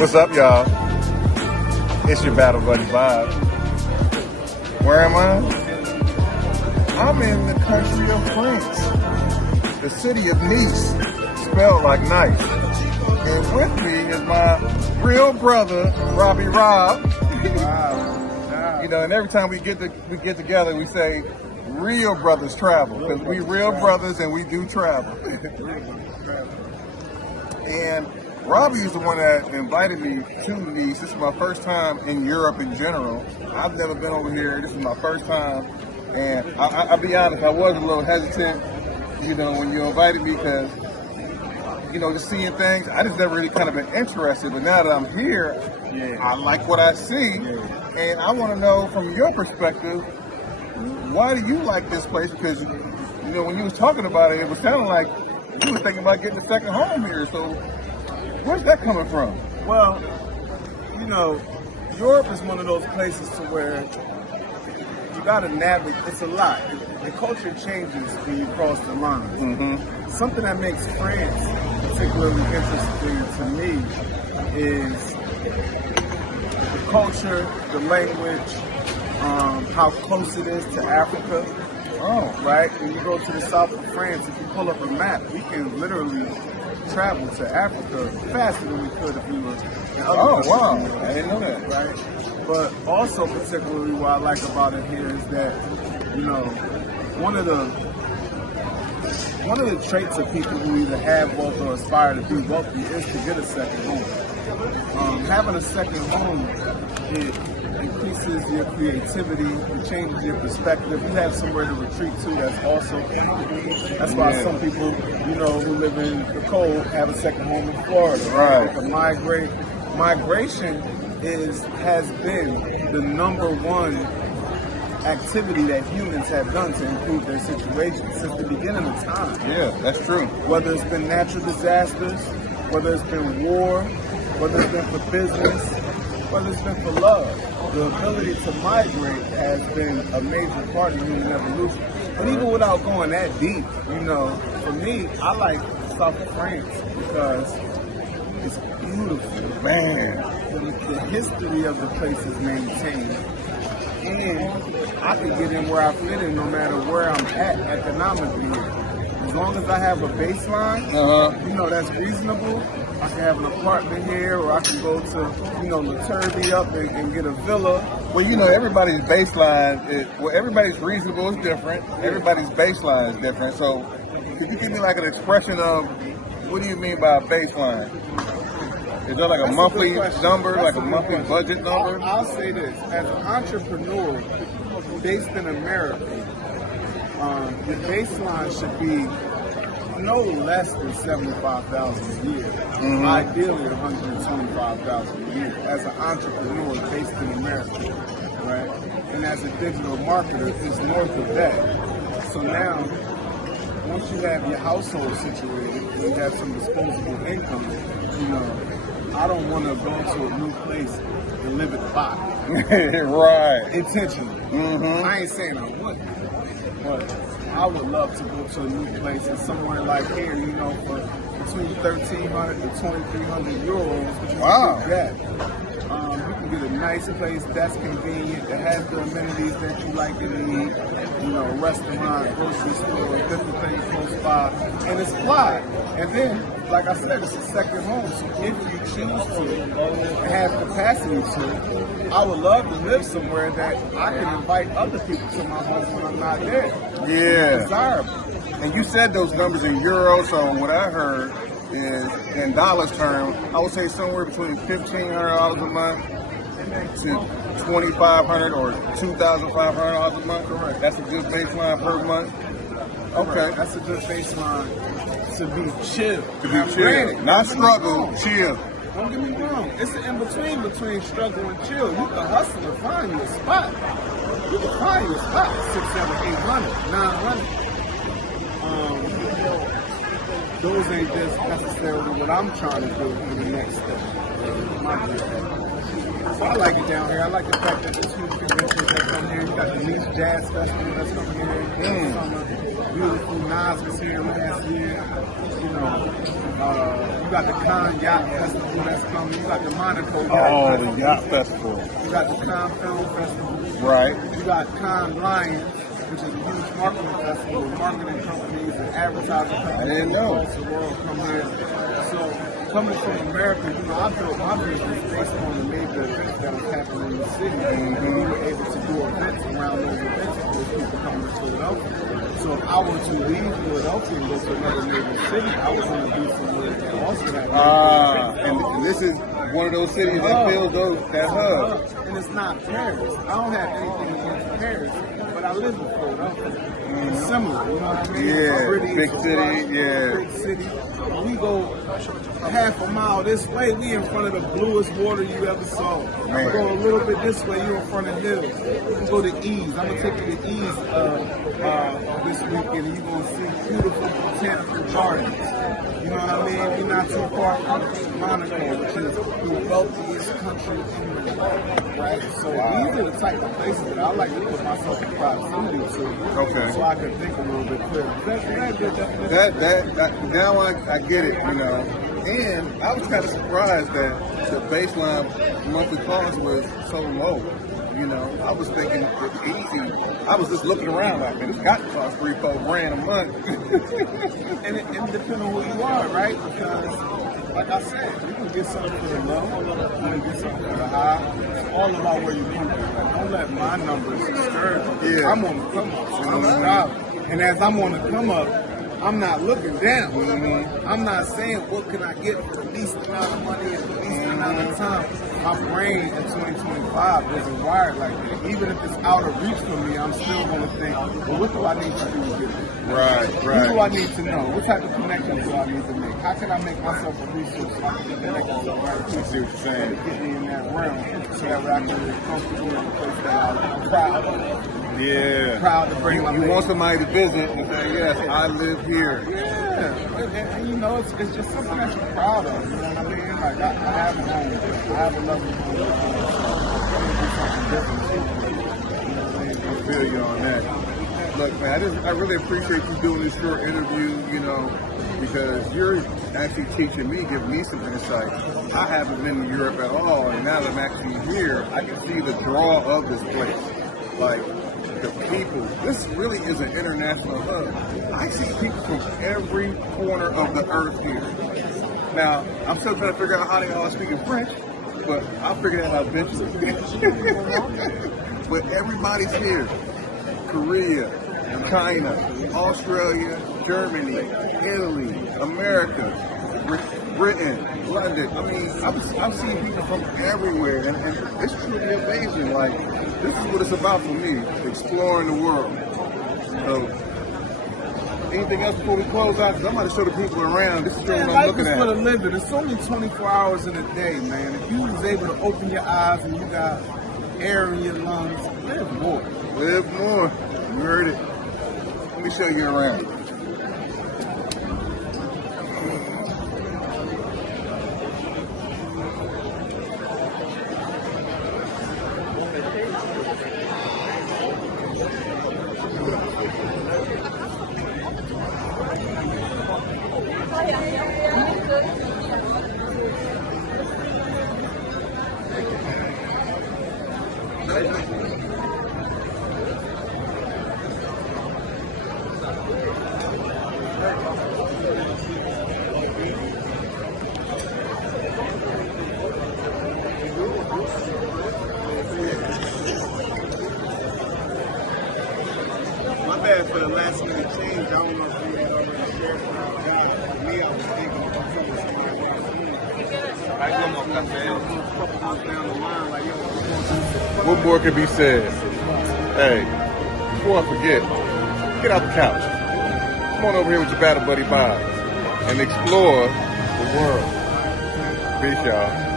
What's up, y'all? It's your Battle Buddy Bob. Where am I? I'm in the country of France, the city of Nice, spelled like nice. And with me is my real brother, Robbie. Wow. You know, and every time we get together, we say, real brothers travel, because we real brothers and we do travel. And Robbie is the one that invited me to Nice. This is my first time in Europe in general. I've never been over here. This is my first time. And I'll be honest, I was a little hesitant, you know, when you invited me because, you know, just seeing things, I just never really kind of been interested. But now that I'm here, I like what I see. And I want to know from your perspective, why do you like this place? Because, you know, when you was talking about it, it was sounding like you was thinking about getting a second home here. So where's that coming from? Well, you know, Europe is one of those places to where you got to navigate. It's a lot. The culture changes when you cross the line. Mm-hmm. Something that makes France particularly interesting to me is the culture, the language, how close it is to Africa. Oh, right? When you go to the south of France, if you pull up a map, we can literally travel to Africa faster than we could if we were in other countries. Wow. I didn't know that. Right? But also particularly what I like about it here is that, you know, one of the traits of people who either have wealth or aspire to be wealthy is to get a second home. Having a second home, it increases your creativity, it changes your perspective. You have somewhere to retreat to that's also. That's why some people, you know, who live in the cold have a second home in Florida. Right. The migration has been the number one activity that humans have done to improve their situation since the beginning of time. Yeah, that's true. Whether it's been natural disasters, whether it's been war, whether it's been for business, whether it's been for love. The ability to migrate has been a major part of human evolution. But even without going that deep, you know, for me, I like south of France because it's beautiful. Man. The history of the place is maintained. And I can get in where I fit in no matter where I'm at economically. As long as I have a baseline, you know, that's reasonable. I can have an apartment here, or I can go to, you know, La Turbie up and get a villa. Well, you know, everybody's baseline everybody's reasonable is different. Everybody's baseline is different. So, could you give me like an expression of what do you mean by a baseline? Is there like a monthly number, like a monthly budget number? I'll say this: as an entrepreneur based in America, your baseline should be no less than $75,000 a year. Ideally, $125,000 a year as an entrepreneur based in America, right? And as a digital marketer, it's north of that. So now, once you have your household situated, and you have some disposable income, you know, I don't want to go to a new place and live at the bottom. Right. Intentionally. I ain't saying I wouldn't, but I would love to go to a new place and somewhere like here, you know, for between 1,300 to 2,300 euros, which is not bad. You can get a nice place that's convenient, that has the amenities that you like and need, you know, restaurant, grocery store, different things close by, and it's fly. And then, like I said, it's a second home. So if you choose to and have capacity to, I would love to live somewhere that I can invite other people to my home when I'm not there. Yeah. It's desirable. And you said those numbers in euros, so what I heard is in dollars terms, I would say somewhere between $1,500 a month to $2,500 or $2,500 a month. Correct. That's a good baseline per month. Okay. That's a good baseline to be chill. To be chill. Not struggle, chill. Don't get me wrong. It's an in-between between struggle and chill. You can hustle to find you a spot. You can find you a spot. 600, 700, 800, 900. Those ain't just necessarily what I'm trying to do in the next step. So I like it down here. I like the fact that there's huge conventions that come here. You got the Nice Jazz Festival that's coming here in the summer. Beautiful Nas is here last year. You know, you got the Cannes Yacht Festival that's coming. You got the Monaco Yacht Festival. The Yacht Festival. You got the Cannes Film Festival. Right. You got Cannes Lions, which is a huge marketing festival. Marketing companies and advertising companies. I didn't know. Across the world come here. So coming from America, you know, I built my business based on the major events that was happening in the city. And we were able to do events around those events for those people coming to Philadelphia. So if I were to leave Philadelphia and go to another major city, I was going to be somewhere that also had and this is one of those cities that fills that hub. And it's not Paris. I don't have anything against Paris, but I live in Philadelphia. It's similar, you know what I mean? Yeah, Already big it's city, rush, yeah. Big city. We go half a mile this way, we in front of the bluest water you ever saw. Man. We go a little bit this way, you're in front of hills. We can go to Ease. I'm going to take you to Ease this weekend, and you're going to see beautiful botanical gardens. You know what I mean? We're not too far from Monaco, which is the wealthiest country in the world, right? So these are the type of places that I like to put myself in proximity to, so I can think a little bit clearer. That's a good definition. Now I get it, you know. And I was kind of surprised that the baseline monthly cost was so low. You know, I was thinking it's easy. I was just looking around like, man, it's got to cost $3-4 grand a month. and it depends on who you are, right? Because, like I said, you can get something for the low, you can get something for the high. It's all about where you come from. Like, don't let my numbers discourage you. Yeah. I'm on the come up, so I'm solid. And as I'm on the come up, I'm not looking down. I'm not saying what can I get for the least amount of money at the least amount of time. My brain in 2025 isn't wired like that. Even if it's out of reach for me, I'm still going to think, well, what do I need to do to get there? Right. Who do I need to know? What type of connections do I need to make? How can I make myself a resource so I can get connected to the right people? I see what you're saying. Get me in that realm so that way I can be comfortable in a place that I'm proud of. Yeah. Proud to bring my You want somebody to visit and say, yes, I live here. Yeah. And you know, it's just something that you're proud of. You know what I mean? Like, I have a home. I have a lovely home. I'm going to do something different. You know what I mean? I feel you on that. Look, man, I really appreciate you doing this short interview, you know, because you're actually teaching me, giving me some insight. I haven't been to Europe at all, and now that I'm actually here, I can see the draw of this place. Like, the people. This really is an international hub. I see people from every corner of the earth here. Now, I'm still trying to figure out how they all speak in French, but I'll figure that out eventually. But everybody's here. Korea, China, Australia, Germany, Italy, America, Britain, London. I mean, I'm seeing people from everywhere, and it's truly amazing. Like, this is what it's about for me, exploring the world. So, anything else before we close out? Because I'm going to show the people around. This is what I'm looking at. Life is for the living. It's only 24 hours in a day, man. If you was able to open your eyes and you got air in your lungs, live more. Live more. You heard it. Let me show you around. For the last minute change, I don't know if you had already shared with me. I was thinking of something What more could be said? Hey, before I forget, get out the couch. Come on over here with your battle buddy Bob and explore the world. Peace, y'all.